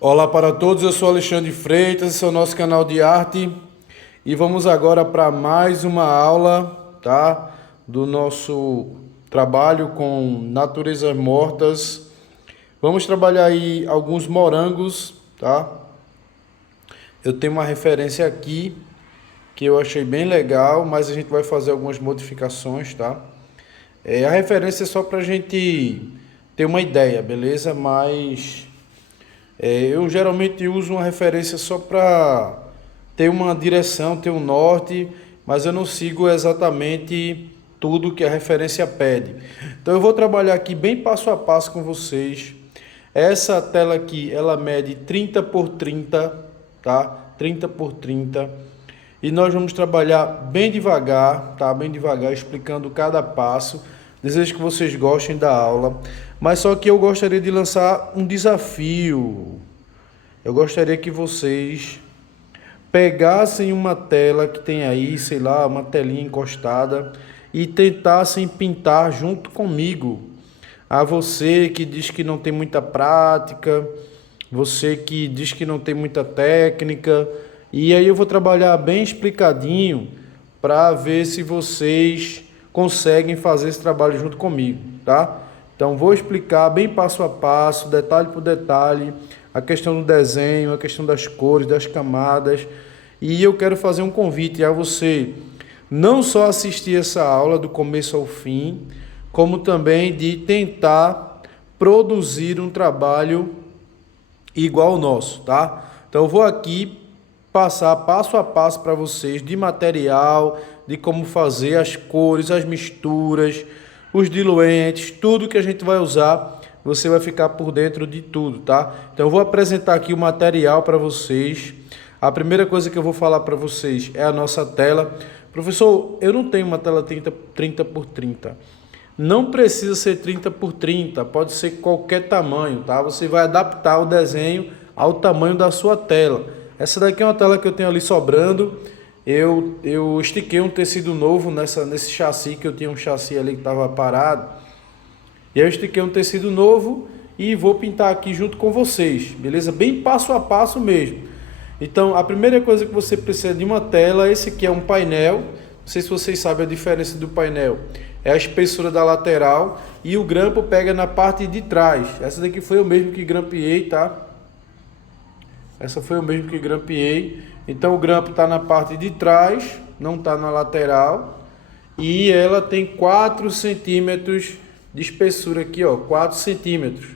Olá para todos, eu sou Alexandre Freitas, esse é o nosso canal de arte e vamos agora para mais uma aula, tá? Do nosso trabalho com naturezas mortas. Vamos trabalhar aí alguns morangos, tá? Eu tenho uma referência aqui que eu achei bem legal, mas a gente vai fazer algumas modificações, tá? A referência é só para a gente ter uma ideia, beleza? Mas eu geralmente uso uma referência só para ter uma direção, ter um norte, mas eu não sigo exatamente tudo que a referência pede. Então eu vou trabalhar aqui bem passo a passo com vocês. Essa tela aqui, ela mede 30 por 30, tá? 30 por 30. E nós vamos trabalhar bem devagar, tá? Bem devagar, explicando cada passo. Desejo que vocês gostem da aula, mas só que eu gostaria de lançar um desafio. Eu gostaria que vocês pegassem uma tela que tem aí, sei lá, uma telinha encostada e tentassem pintar junto comigo. A você que diz que não tem muita prática, você que diz que não tem muita técnica, e aí eu vou trabalhar bem explicadinho para ver se vocês conseguem fazer esse trabalho junto comigo, tá? Então vou explicar bem passo a passo, detalhe por detalhe, a questão do desenho, a questão das cores, das camadas, e eu quero fazer um convite a você não só assistir essa aula do começo ao fim, como também de tentar produzir um trabalho igual ao nosso, tá? Então eu vou aqui passar passo a passo para vocês de material, de como fazer as cores, as misturas, os diluentes, tudo que a gente vai usar, você vai ficar por dentro de tudo, tá? Então eu vou apresentar aqui o material para vocês. A primeira coisa que eu vou falar para vocês é a nossa tela. Professor, eu não tenho uma tela 30 por 30. Não precisa ser 30 por 30, pode ser qualquer tamanho, tá? Você vai adaptar o desenho ao tamanho da sua tela. Essa daqui é uma tela que eu tenho ali sobrando. Eu estiquei um tecido novo nesse chassi, que eu tinha um chassi ali que estava parado. E aí eu estiquei um tecido novo e vou pintar aqui junto com vocês, beleza? Bem passo a passo mesmo. Então, a primeira coisa que você precisa de uma tela, esse aqui é um painel. Não sei se vocês sabem a diferença do painel. É a espessura da lateral e o grampo pega na parte de trás. Essa daqui foi eu mesmo que grampeei, tá? Essa foi eu mesmo que grampeei. Então o grampo está na parte de trás, não está na lateral. E ela tem 4 centímetros de espessura aqui, ó, 4 centímetros.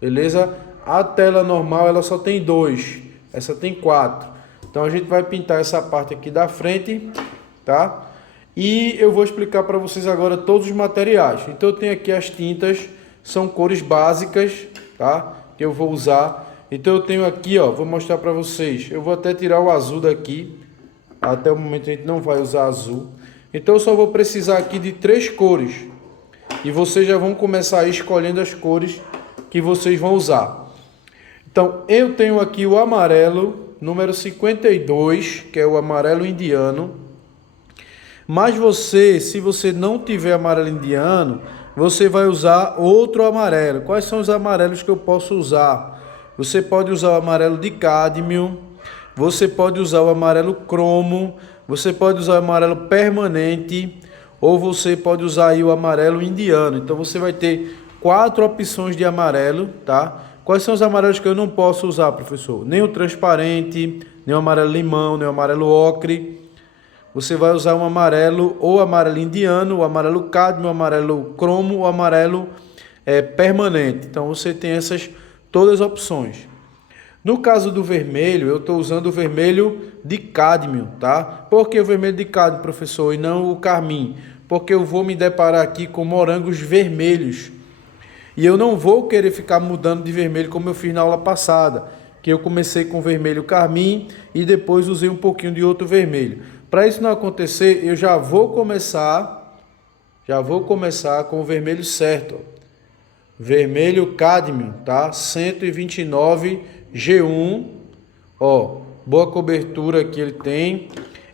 Beleza? A tela normal ela só tem 2. Essa tem 4. Então a gente vai pintar essa parte aqui da frente, tá? E eu vou explicar para vocês agora todos os materiais. Então eu tenho aqui as tintas, são cores básicas, tá? Que eu vou usar. Então eu tenho aqui, ó, vou mostrar para vocês. Eu vou até tirar o azul daqui. Até o momento a gente não vai usar azul. Então eu só vou precisar aqui de 3 cores. E vocês já vão começar aí escolhendo as cores que vocês vão usar. Então eu tenho aqui o amarelo, número 52, que é o amarelo indiano. Mas você, se você não tiver amarelo indiano, você vai usar outro amarelo. Quais são os amarelos que eu posso usar? Você pode usar o amarelo de cádmio, você pode usar o amarelo cromo, você pode usar o amarelo permanente, ou você pode usar aí o amarelo indiano. Então você vai ter 4 opções de amarelo, tá? Quais são os amarelos que eu não posso usar, professor? Nem o transparente, nem o amarelo limão, nem o amarelo ocre. Você vai usar um amarelo, ou amarelo indiano, o amarelo cádmio, o amarelo cromo, o amarelo permanente. Então você tem essas todas as opções. No caso do vermelho, eu estou usando o vermelho de cádmio, tá? Por que o vermelho de cádmio, professor, e não o carmim? Porque eu vou me deparar aqui com morangos vermelhos. E eu não vou querer ficar mudando de vermelho como eu fiz na aula passada, que eu comecei com vermelho carmim e depois usei um pouquinho de outro vermelho. Para isso não acontecer, eu já vou começar com o vermelho certo. Vermelho cádmio, tá? 129 G1. Ó, boa cobertura que ele tem.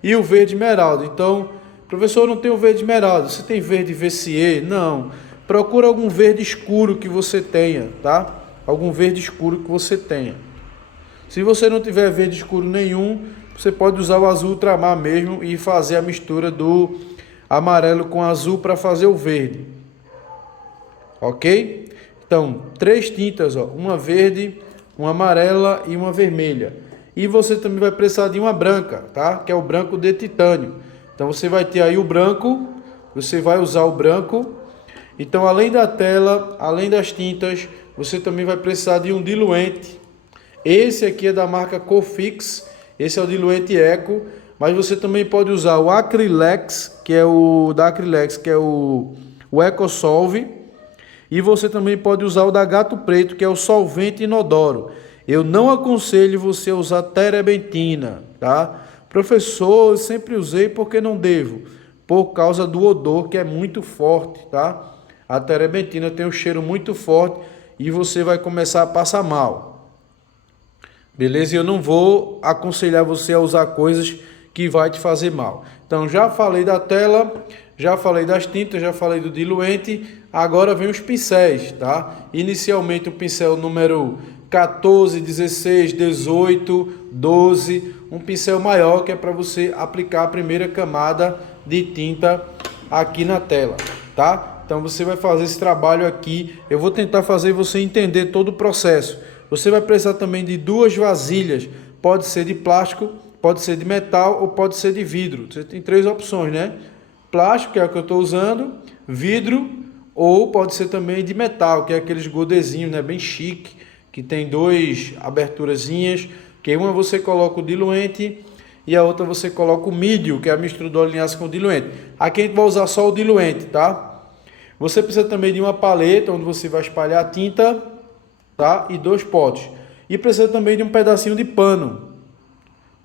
E o verde esmeralda. Então, professor, não tem o verde esmeralda. Você tem verde VCE? Não. Procura algum verde escuro que você tenha, tá? Algum verde escuro que você tenha. Se você não tiver verde escuro nenhum, você pode usar o azul ultramar mesmo e fazer a mistura do amarelo com azul para fazer o verde. Ok? Então, 3 tintas, ó, uma verde, uma amarela e uma vermelha. E você também vai precisar de uma branca, tá? Que é o branco de titânio. Então você vai ter aí o branco, você vai usar o branco. Então, além da tela, além das tintas, você também vai precisar de um diluente. Esse aqui é da marca Cofix, esse é o diluente Eco, mas você também pode usar o Acrylex, que é o da Acrylex, que é o EcoSolve, e você também pode usar o da Gato Preto, que é o solvente inodoro. Eu não aconselho você a usar terebentina, tá? Professor, eu sempre usei porque não devo, por causa do odor que é muito forte, tá? A terebentina tem um cheiro muito forte e você vai começar a passar mal. Beleza? Eu não vou aconselhar você a usar coisas que vai te fazer mal. Então, já falei da tela, já falei das tintas, já falei do diluente. Agora vem os pincéis, tá? Inicialmente o pincel número 14, 16, 18, 12. Um pincel maior que é para você aplicar a primeira camada de tinta aqui na tela, tá? Então, você vai fazer esse trabalho aqui. Eu vou tentar fazer você entender todo o processo. Você vai precisar também de 2 vasilhas, pode ser de plástico, pode ser de metal ou pode ser de vidro. Você tem 3 opções, né? Plástico, que é o que eu estou usando, vidro ou pode ser também de metal, que é aqueles godezinhos, né? Bem chique, que tem 2 aberturazinhas, que uma você coloca o diluente e a outra você coloca o mídio, que é a mistura do óleo linhaça com o diluente. Aqui a gente vai usar só o diluente, tá? Você precisa também de uma paleta, onde você vai espalhar a tinta, tá? E 2 potes. E precisa também de um pedacinho de pano,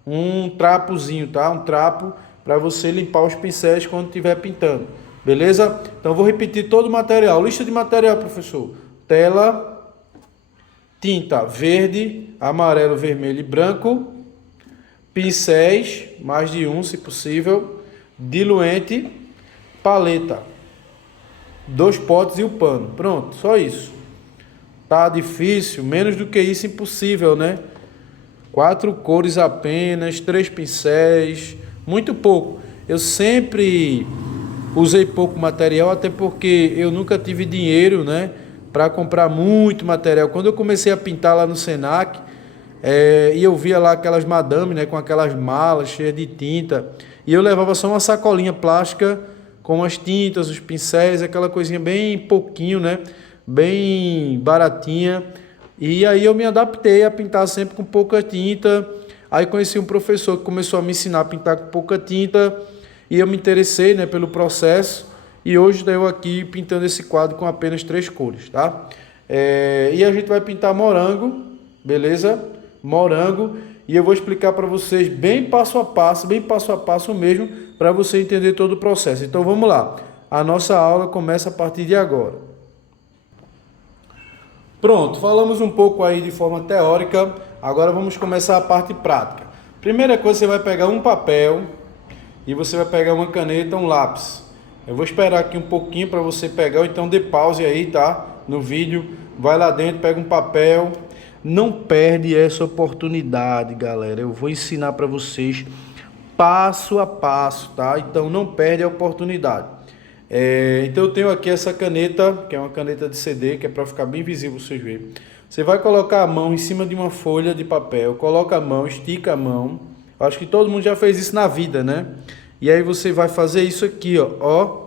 um trapozinho, tá? Um trapo para você limpar os pincéis quando estiver pintando, beleza? Então vou repetir todo o material. Lista de material, professor: tela, tinta verde, amarelo, vermelho e branco, pincéis, mais de um se possível, diluente, paleta, 2 potes e o pano. Pronto, só isso. Tá difícil, menos do que isso, impossível, né? 4 cores apenas, 3 pincéis, muito pouco. Eu sempre usei pouco material, até porque eu nunca tive dinheiro, né, para comprar muito material. Quando eu comecei a pintar lá no Senac, e eu via lá aquelas madame, né, com aquelas malas cheias de tinta, e eu levava só uma sacolinha plástica com as tintas, os pincéis, aquela coisinha bem pouquinho, né, bem baratinha. E aí eu me adaptei a pintar sempre com pouca tinta. Aí conheci um professor que começou a me ensinar a pintar com pouca tinta e eu me interessei, né, pelo processo. E hoje estou eu aqui pintando esse quadro com apenas 3 cores, tá? E a gente vai pintar morango, beleza? Morango. E eu vou explicar para vocês bem passo a passo mesmo, para você entender todo o processo. Então vamos lá. A nossa aula começa a partir de agora. Pronto, falamos um pouco aí de forma teórica, agora vamos começar a parte prática. Primeira coisa, você vai pegar um papel e você vai pegar uma caneta, um lápis. Eu vou esperar aqui um pouquinho para você pegar, ou então dê pause aí, tá? No vídeo, vai lá dentro, pega um papel. Não perde essa oportunidade, galera. Eu vou ensinar para vocês passo a passo, tá? Então não perde a oportunidade. Então eu tenho aqui essa caneta, que é uma caneta de CD, que é para ficar bem visível vocês verem. Você vai colocar a mão em cima de uma folha de papel, coloca a mão, estica a mão. Acho que todo mundo já fez isso na vida, né? E aí você vai fazer isso aqui, ó.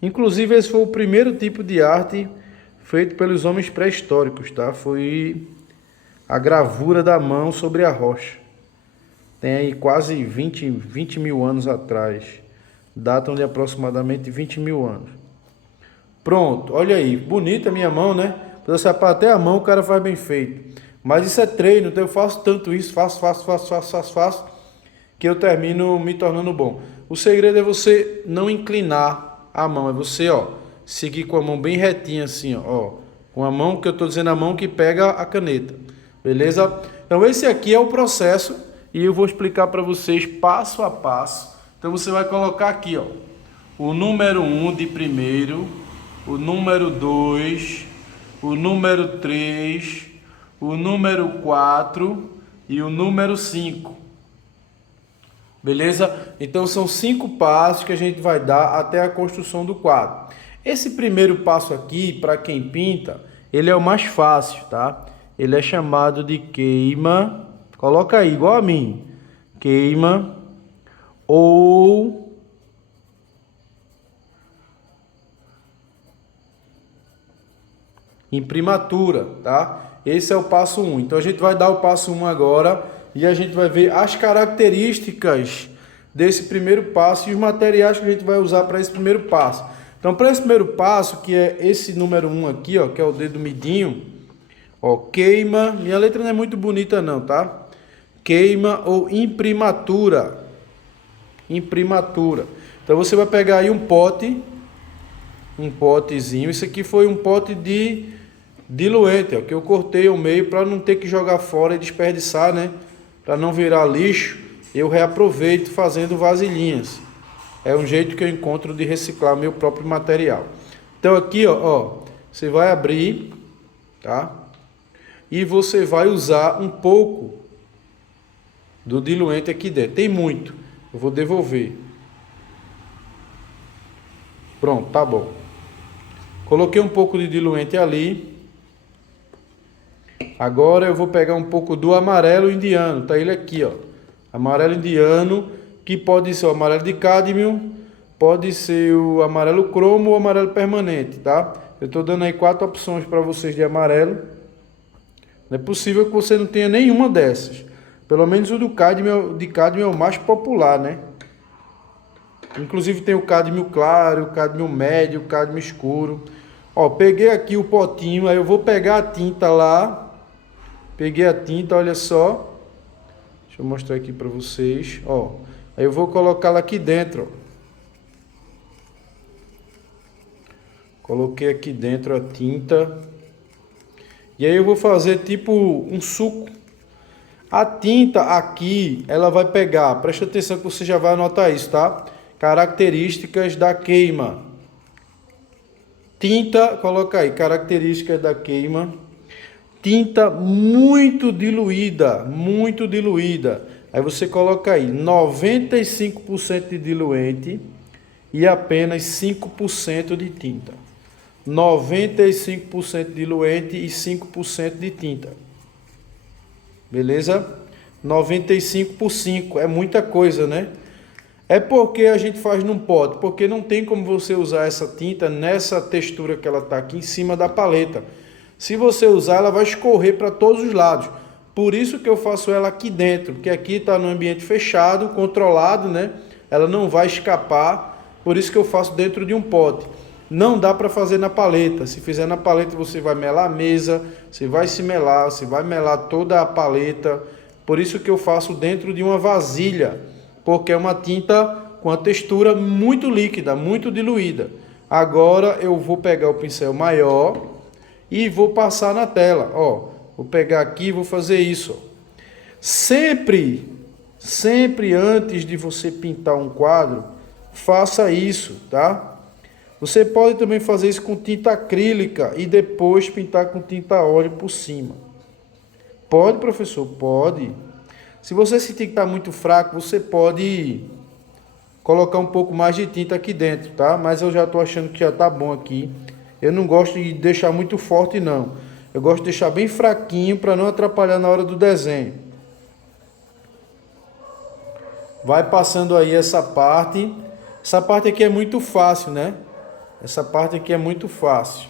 Inclusive esse foi o primeiro tipo de arte feito pelos homens pré-históricos, tá? Foi a gravura da mão sobre a rocha. Tem aí quase 20 mil anos atrás. Datam de aproximadamente 20 mil anos. Pronto, olha aí. Bonita a minha mão, né? Até a mão o cara faz bem feito. Mas isso é treino, então eu faço tanto isso, faço, que eu termino me tornando bom. O segredo é você não inclinar a mão. É você, ó, seguir com a mão bem retinha assim, ó. Com a mão, que eu tô dizendo, a mão que pega a caneta. Beleza? Então esse aqui é o processo. E eu vou explicar para vocês passo a passo. Então você vai colocar aqui, ó, o número 1 de primeiro, o número 2, o número 3, o número 4 e o número 5. Beleza? Então são 5 passos que a gente vai dar até a construção do quadro. Esse primeiro passo aqui, para quem pinta, ele é o mais fácil, tá? Ele é chamado de queima. Coloca aí, igual a mim. Queima ou imprimatura, tá? Esse é o passo 1. Então a gente vai dar o passo 1 agora e a gente vai ver as características desse primeiro passo e os materiais que a gente vai usar para esse primeiro passo. Então, para esse primeiro passo, que é esse número 1 aqui, ó, que é o dedo midinho, ó, queima. Minha letra não é muito bonita não, tá? Queima ou imprimatura. Imprimatura. Então você vai pegar aí um potezinho. Isso aqui foi um pote de diluente, ó, que eu cortei ao meio para não ter que jogar fora e desperdiçar, né? Para não virar lixo, eu reaproveito fazendo vasilhinhas. É um jeito que eu encontro de reciclar meu próprio material. Então aqui, ó, você vai abrir, tá? E você vai usar um pouco do diluente aqui dentro. Tem muito. Eu vou devolver. Pronto, tá bom. Coloquei um pouco de diluente ali. Agora eu vou pegar um pouco do amarelo indiano. Tá ele aqui, ó. Amarelo indiano, que pode ser o amarelo de cádmio, pode ser o amarelo cromo ou amarelo permanente, tá? Eu estou dando aí 4 opções para vocês de amarelo. Não é possível que você não tenha nenhuma dessas. Pelo menos o de cádmio é o mais popular, né? Inclusive tem o cádmio claro, o cádmio médio, o cádmio escuro. Ó, peguei aqui o potinho, aí eu vou pegar a tinta lá. Peguei a tinta, olha só. Deixa eu mostrar aqui para vocês, ó. Aí eu vou colocá-la aqui dentro, ó. Coloquei aqui dentro a tinta. E aí eu vou fazer tipo um suco. A tinta aqui, ela vai pegar, presta atenção que você já vai anotar isso, tá? Características da queima. Tinta, coloca aí, características da queima. Tinta muito diluída, muito diluída. Aí você coloca aí 95% de diluente e apenas 5% de tinta. 95% de diluente e 5% de tinta. Beleza? 95 por 5, é muita coisa, né? É porque a gente faz num pote, porque não tem como você usar essa tinta nessa textura que ela está aqui em cima da paleta. Se você usar, ela vai escorrer para todos os lados. Por isso que eu faço ela aqui dentro, porque aqui está no ambiente fechado, controlado, né? Ela não vai escapar, por isso que eu faço dentro de um pote. Não dá para fazer na paleta. Se fizer na paleta, você vai melar a mesa, você vai melar toda a paleta. Por isso que eu faço dentro de uma vasilha, porque é uma tinta com a textura muito líquida, muito diluída. Agora eu vou pegar o pincel maior e vou passar na tela. Ó, vou pegar aqui e vou fazer isso. Sempre antes de você pintar um quadro, faça isso, tá? Você pode também fazer isso com tinta acrílica e depois pintar com tinta óleo por cima. Pode, professor? Pode. Se você sentir que está muito fraco, você pode colocar um pouco mais de tinta aqui dentro, tá? Mas eu já estou achando que já está bom aqui. Eu não gosto de deixar muito forte, não. Eu gosto de deixar bem fraquinho para não atrapalhar na hora do desenho. Vai passando aí essa parte. Essa parte aqui é muito fácil, né? Essa parte aqui é muito fácil.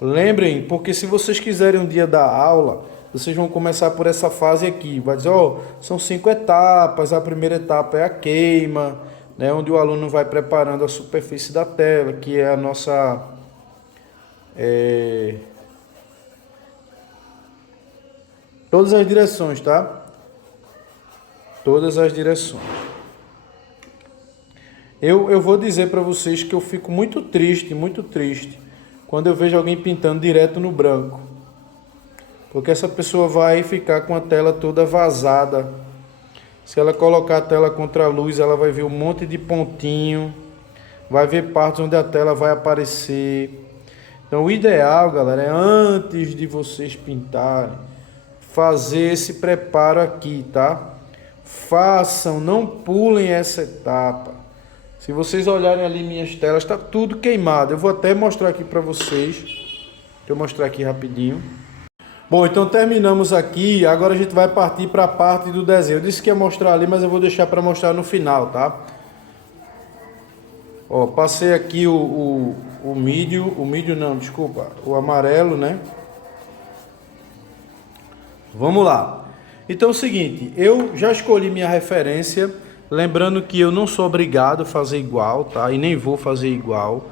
Lembrem, porque se vocês quiserem um dia dar aula, vocês vão começar por essa fase aqui. Vai dizer, ó, são 5 etapas. A primeira etapa é a queima, né, onde o aluno vai preparando a superfície da tela, que é a nossa... todas as direções, tá? Todas as direções. Eu vou dizer para vocês que eu fico muito triste, quando eu vejo alguém pintando direto no branco. Porque essa pessoa vai ficar com a tela toda vazada. Se ela colocar a tela contra a luz, ela vai ver um monte de pontinho. vai ver partes onde a tela vai aparecer. Então o ideal, galera, é antes de vocês pintarem, fazer esse preparo aqui, tá? Façam, não pulem essa etapa. Se vocês olharem ali minhas telas, está tudo queimado. Eu vou até mostrar aqui para vocês. Deixa eu mostrar aqui rapidinho. Bom, então terminamos aqui. Agora a gente vai partir para a parte do desenho. Eu disse que ia mostrar ali, mas eu vou deixar para mostrar no final, tá? Ó, passei aqui o mídio não, desculpa, o amarelo, né? Vamos lá. Então é o seguinte, eu já escolhi minha referência, lembrando que eu não sou obrigado a fazer igual, tá? E nem vou fazer igual.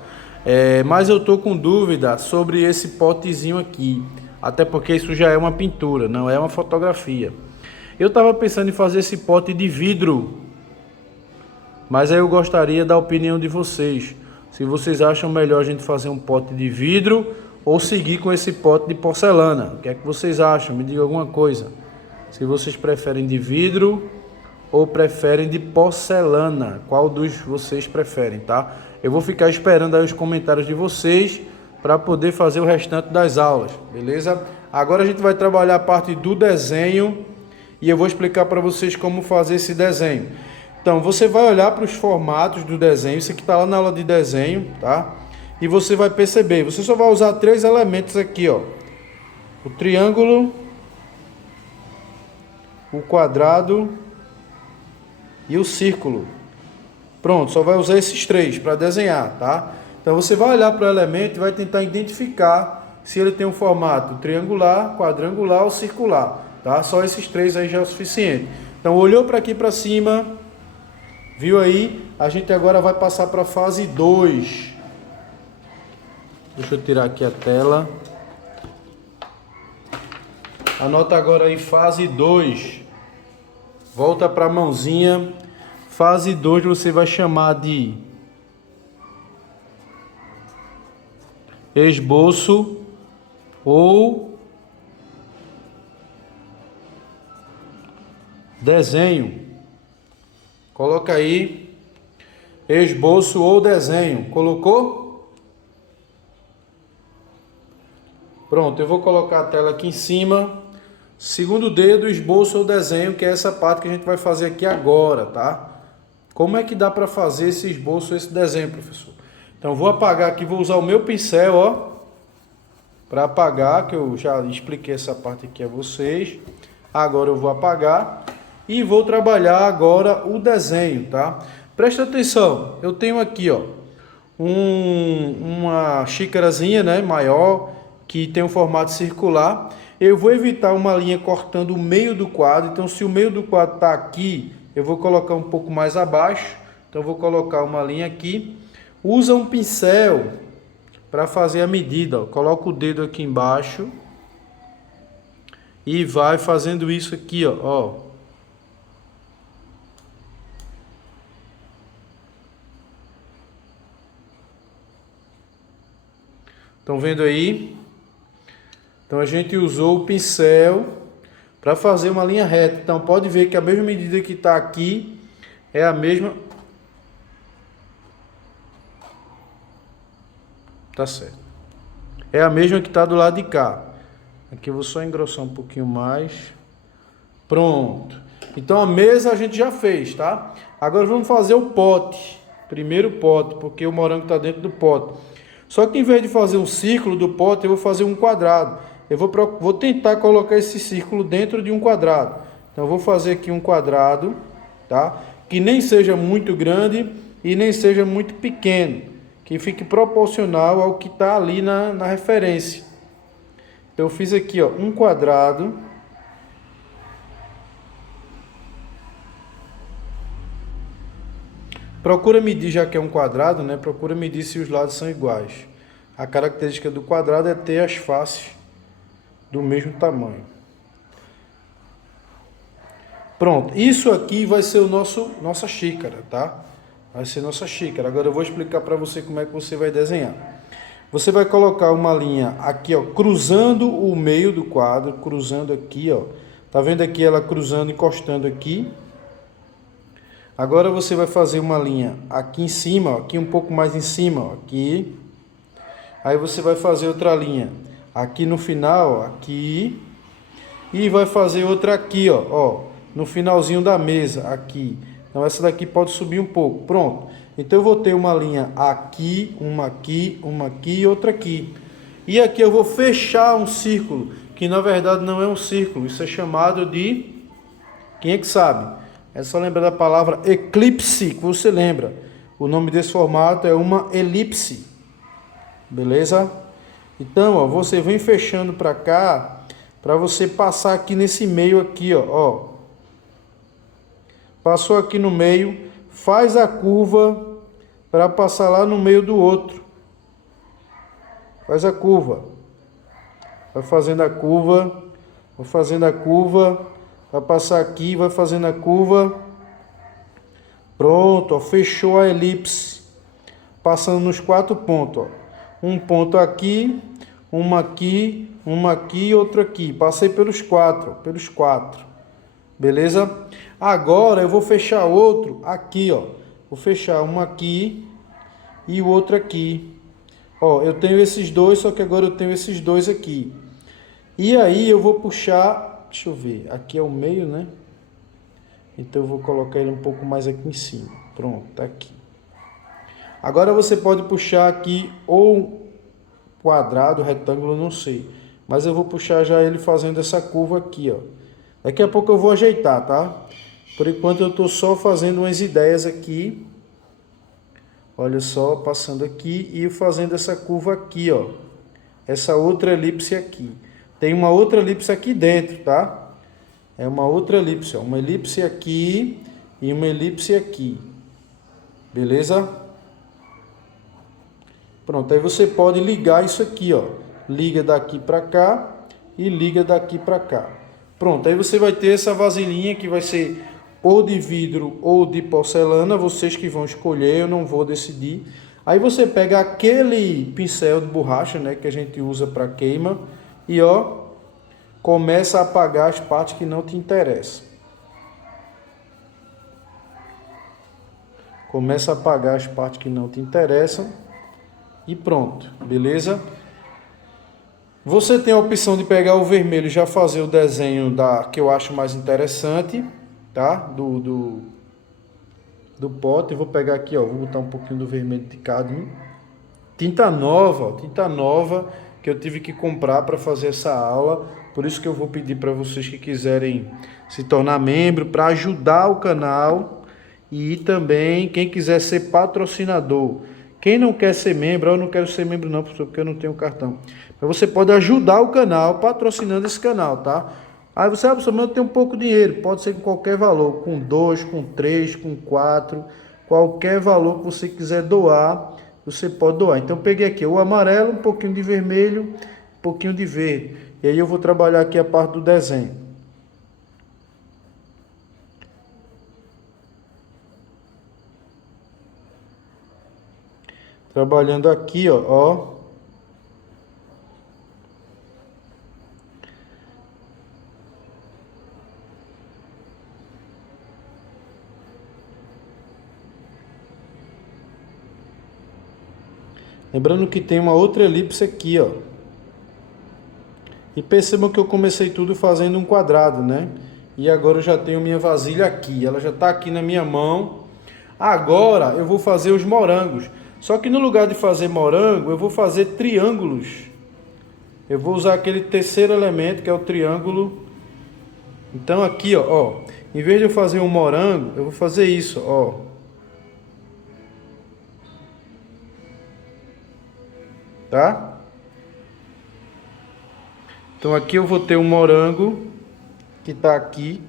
Mas eu tô com dúvida sobre esse potezinho aqui, até porque isso já é uma pintura, não é uma fotografia. Eu tava pensando em fazer esse pote de vidro, mas aí eu gostaria da opinião de vocês. Se vocês acham melhor a gente fazer um pote de vidro ou seguir com esse pote de porcelana. O que é que vocês acham? Me diga alguma coisa. Se vocês preferem de vidro ou preferem de porcelana. Qual dos vocês preferem, tá? Eu vou ficar esperando aí os comentários de vocês para poder fazer o restante das aulas, beleza? Agora a gente vai trabalhar a parte do desenho e eu vou explicar para vocês como fazer esse desenho. Então, você vai olhar para os formatos do desenho, isso aqui está lá na aula de desenho, tá? E você vai perceber, você só vai usar 3 elementos aqui, ó. O triângulo, o quadrado e o círculo. Pronto, só vai usar esses 3 para desenhar, tá? Então, você vai olhar para o elemento e vai tentar identificar se ele tem um formato triangular, quadrangular ou circular, tá? Só esses 3 aí já é o suficiente. Então, olhou para aqui para cima, viu aí? A gente agora vai passar para a fase 2. Deixa eu tirar aqui a tela. Anota agora aí fase 2. Volta para a mãozinha. Fase 2 você vai chamar de esboço ou desenho. Coloca aí esboço ou desenho. Colocou? Pronto, eu vou colocar a tela aqui em cima. Segundo dedo, esboço ou desenho, que é essa parte que a gente vai fazer aqui agora, tá? Como é que dá para fazer esse esboço ou esse desenho, professor? Então, vou apagar aqui, vou usar o meu pincel, ó, para apagar, que eu já expliquei essa parte aqui a vocês. Agora eu vou apagar e vou trabalhar agora o desenho, tá? Presta atenção, eu tenho aqui, ó, uma xícarazinha, né, maior, que tem um formato circular. Eu vou evitar uma linha cortando o meio do quadro. Então, se o meio do quadro está aqui, eu vou colocar um pouco mais abaixo. Então, eu vou colocar uma linha aqui. Usa um pincel para fazer a medida. Ó. Coloca o dedo aqui embaixo e vai fazendo isso aqui, ó. Estão vendo aí? Então a gente usou o pincel para fazer uma linha reta. Então pode ver que a mesma medida que está aqui é a mesma. Tá certo. É a mesma que está do lado de cá. Aqui eu vou só engrossar um pouquinho mais. Pronto. Então a mesa a gente já fez, tá? Agora vamos fazer o pote. Primeiro pote, porque o morango está dentro do pote. Só que em vez de fazer um círculo do pote, eu vou fazer um quadrado. Eu vou tentar colocar esse círculo dentro de um quadrado. Então eu vou fazer aqui um quadrado, tá? Que nem seja muito grande e nem seja muito pequeno. Que fique proporcional ao que está ali na referência. Então eu fiz aqui, ó, um quadrado. Procura medir, já que é um quadrado, né? Procura medir se os lados são iguais. A característica do quadrado é ter as faces do mesmo tamanho. Pronto, isso aqui vai ser o nossa xícara, tá? Vai ser nossa xícara. Agora eu vou explicar para você como é que você vai desenhar. Você vai colocar uma linha aqui, ó, cruzando o meio do quadro, cruzando aqui, ó. Tá vendo aqui ela cruzando, encostando aqui? Agora você vai fazer uma linha aqui em cima, ó, aqui um pouco mais em cima, ó, aqui. Aí você vai fazer outra linha aqui no final, ó, aqui. E vai fazer outra aqui, ó, no finalzinho da mesa, aqui. Então essa daqui pode subir um pouco. Pronto. Então eu vou ter uma linha aqui, uma aqui, uma aqui e outra aqui. E aqui eu vou fechar um círculo, que na verdade não é um círculo. Isso é chamado de... Quem é que sabe? É só lembrar da palavra eclipse, que você lembra. O nome desse formato é uma elipse. Beleza? Então, ó, você vem fechando para cá, para você passar aqui nesse meio aqui, ó. Passou aqui no meio, faz a curva para passar lá no meio do outro. Faz a curva. Vai fazendo a curva, vai fazendo a curva, vai passar aqui, vai fazendo a curva. Pronto, ó, fechou a elipse. Passando nos 4 pontos, ó. Um ponto aqui, uma aqui e outra aqui. Passei pelos 4, pelos 4. Beleza? Agora eu vou fechar outro aqui, ó. Vou fechar uma aqui e o outro aqui. Ó, eu tenho esses dois, só que agora eu tenho esses dois aqui. E aí eu vou puxar, deixa eu ver, aqui é o meio, né? Então eu vou colocar ele um pouco mais aqui em cima. Pronto, tá aqui. Agora você pode puxar aqui ou quadrado, retângulo, não sei. Mas eu vou puxar já ele fazendo essa curva aqui, ó. Daqui a pouco eu vou ajeitar, tá? Por enquanto eu tô só fazendo umas ideias aqui. Olha só, passando aqui e fazendo essa curva aqui, ó. Essa outra elipse aqui. Tem uma outra elipse aqui dentro, tá? É uma outra elipse, ó. Uma elipse aqui e uma elipse aqui. Beleza? Pronto, aí você pode ligar isso aqui, ó. Liga daqui para cá e liga daqui para cá. Pronto, aí você vai ter essa vasilhinha que vai ser ou de vidro ou de porcelana, vocês que vão escolher, eu não vou decidir. Aí você pega aquele pincel de borracha, né, que a gente usa para queima e ó, começa a apagar as partes que não te interessam. Começa a apagar as partes que não te interessam e pronto, beleza? Você tem a opção de pegar o vermelho e já fazer o desenho que eu acho mais interessante, tá? Do pote. Eu vou pegar aqui, ó, vou botar um pouquinho do vermelho de cada um. Tinta nova, ó, tinta nova que eu tive que comprar para fazer essa aula. Por isso que eu vou pedir para vocês que quiserem se tornar membro, para ajudar o canal e também quem quiser ser patrocinador. Quem não quer ser membro, eu não quero ser membro não, porque eu não tenho cartão. Mas você pode ajudar o canal patrocinando esse canal, tá? Aí você, mas eu tenho pouco dinheiro, pode ser com qualquer valor, com 2, com 3, com 4, qualquer valor que você quiser doar, você pode doar. Então eu peguei aqui o amarelo, um pouquinho de vermelho, um pouquinho de verde. E aí eu vou trabalhar aqui a parte do desenho. Trabalhando aqui, ó. Lembrando que tem uma outra elipse aqui, ó. E percebam que eu comecei tudo fazendo um quadrado, né? E agora eu já tenho minha vasilha aqui. Ela já está aqui na minha mão. Agora eu vou fazer os morangos. Só que no lugar de fazer morango, eu vou fazer triângulos. Eu vou usar aquele terceiro elemento, que é o triângulo. Então aqui, ó, em vez de eu fazer um morango, eu vou fazer isso, ó. Tá? Então aqui eu vou ter um morango, que está aqui.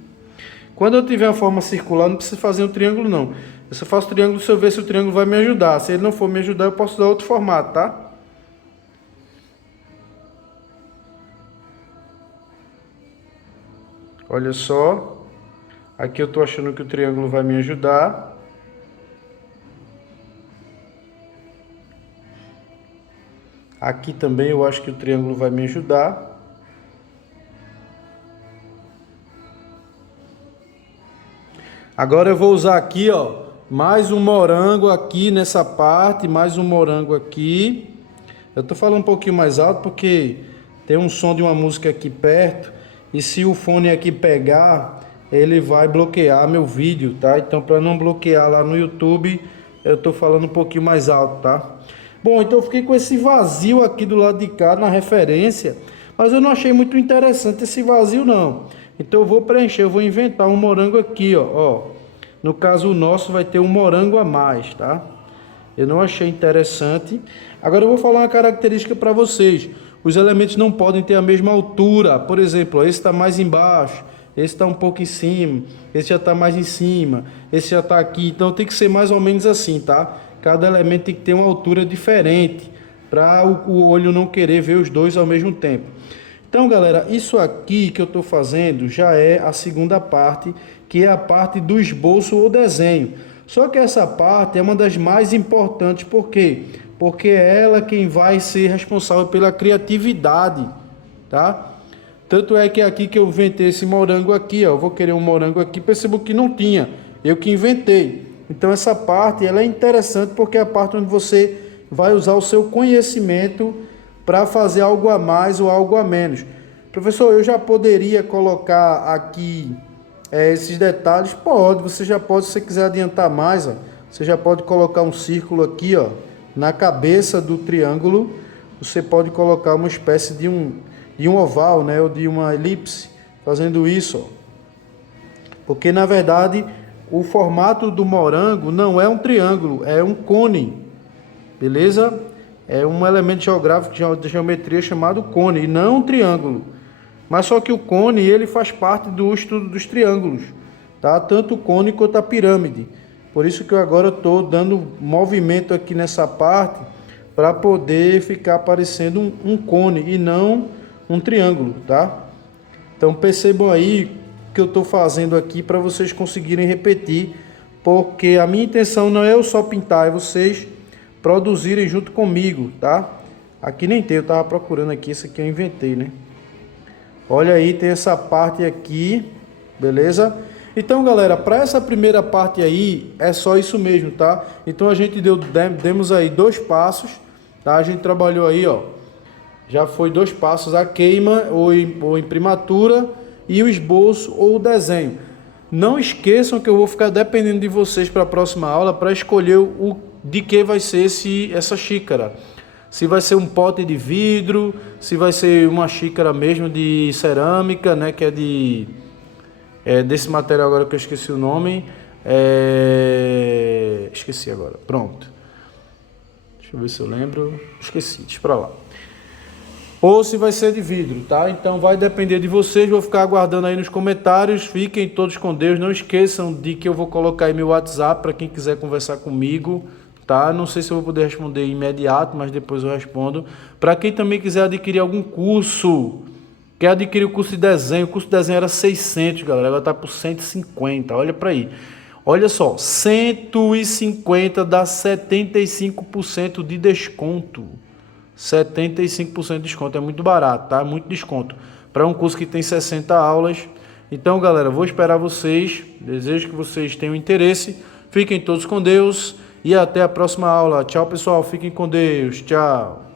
Quando eu tiver a forma circular, não precisa fazer um triângulo não. Eu só faço triângulo se eu ver se o triângulo vai me ajudar. Se ele não for me ajudar, eu posso dar outro formato, tá? Olha só. Aqui eu estou achando que o triângulo vai me ajudar. Aqui também eu acho que o triângulo vai me ajudar. Agora eu vou usar aqui, ó, mais um morango aqui nessa parte, mais um morango aqui. Eu tô falando um pouquinho mais alto porque tem um som de uma música aqui perto e se o fone aqui pegar, ele vai bloquear meu vídeo, tá? Então, para não bloquear lá no YouTube, eu tô falando um pouquinho mais alto, tá? Bom, então eu fiquei com esse vazio aqui do lado de cá na referência, mas eu não achei muito interessante esse vazio não. Então eu vou preencher, eu vou inventar um morango aqui, ó. No caso o nosso vai ter um morango a mais, tá? Eu não achei interessante. Agora eu vou falar uma característica para vocês. Os elementos não podem ter a mesma altura. Por exemplo, ó, esse está mais embaixo, esse está um pouco em cima, esse já está mais em cima, esse já está aqui. Então tem que ser mais ou menos assim, tá? Cada elemento tem que ter uma altura diferente para o olho não querer ver os dois ao mesmo tempo. Então, galera, isso aqui que eu estou fazendo já é a segunda parte, que é a parte do esboço ou desenho. Só que essa parte é uma das mais importantes, por quê? Porque é ela quem vai ser responsável pela criatividade, tá? Tanto é que aqui que eu inventei esse morango aqui, ó, eu vou querer um morango aqui, percebo que não tinha, eu que inventei. Então essa parte ela é interessante porque é a parte onde você vai usar o seu conhecimento para fazer algo a mais ou algo a menos. Professor, eu já poderia colocar aqui esses detalhes? Pode, você já pode, se você quiser adiantar mais, ó, você já pode colocar um círculo aqui, ó, na cabeça do triângulo, você pode colocar uma espécie de um oval, né, ou de uma elipse, fazendo isso, ó. Porque na verdade o formato do morango não é um triângulo, é um cone, beleza? É um elemento geográfico de geometria chamado cone, e não um triângulo. Mas só que o cone, ele faz parte do estudo dos triângulos, tá? Tanto o cone quanto a pirâmide. Por isso que eu agora estou dando movimento aqui nessa parte, para poder ficar parecendo um cone e não um triângulo, tá? Então percebam aí que eu estou fazendo aqui para vocês conseguirem repetir, porque a minha intenção não é eu só pintar, é vocês produzirem junto comigo, tá? Aqui nem tem, eu tava procurando aqui, esse aqui eu inventei, né? Olha aí, tem essa parte aqui, beleza? Então, galera, para essa primeira parte aí, é só isso mesmo, tá? Então a gente demos aí 2 passos, tá? A gente trabalhou aí, ó, já foi 2 passos, a queima ou imprimatura e o esboço ou o desenho. Não esqueçam que eu vou ficar dependendo de vocês para a próxima aula para escolher de que vai ser essa xícara. Se vai ser um pote de vidro, se vai ser uma xícara mesmo de cerâmica, né, que é desse material agora que eu esqueci o nome. Esqueci agora, pronto. Deixa eu ver se eu lembro. Esqueci, deixa pra lá. Ou se vai ser de vidro, tá? Então vai depender de vocês, vou ficar aguardando aí nos comentários. Fiquem todos com Deus, não esqueçam de que eu vou colocar aí meu WhatsApp para quem quiser conversar comigo, tá? Não sei se eu vou poder responder imediato, mas depois eu respondo. Para quem também quiser adquirir algum curso, quer adquirir o curso de desenho, o curso de desenho era 600, galera, agora tá por 150, olha para aí. Olha só, 150 dá 75% de desconto. 75% de desconto, é muito barato, tá? Muito desconto para um curso que tem 60 aulas. Então, galera, vou esperar vocês. Desejo que vocês tenham interesse. Fiquem todos com Deus e até a próxima aula. Tchau, pessoal. Fiquem com Deus. Tchau.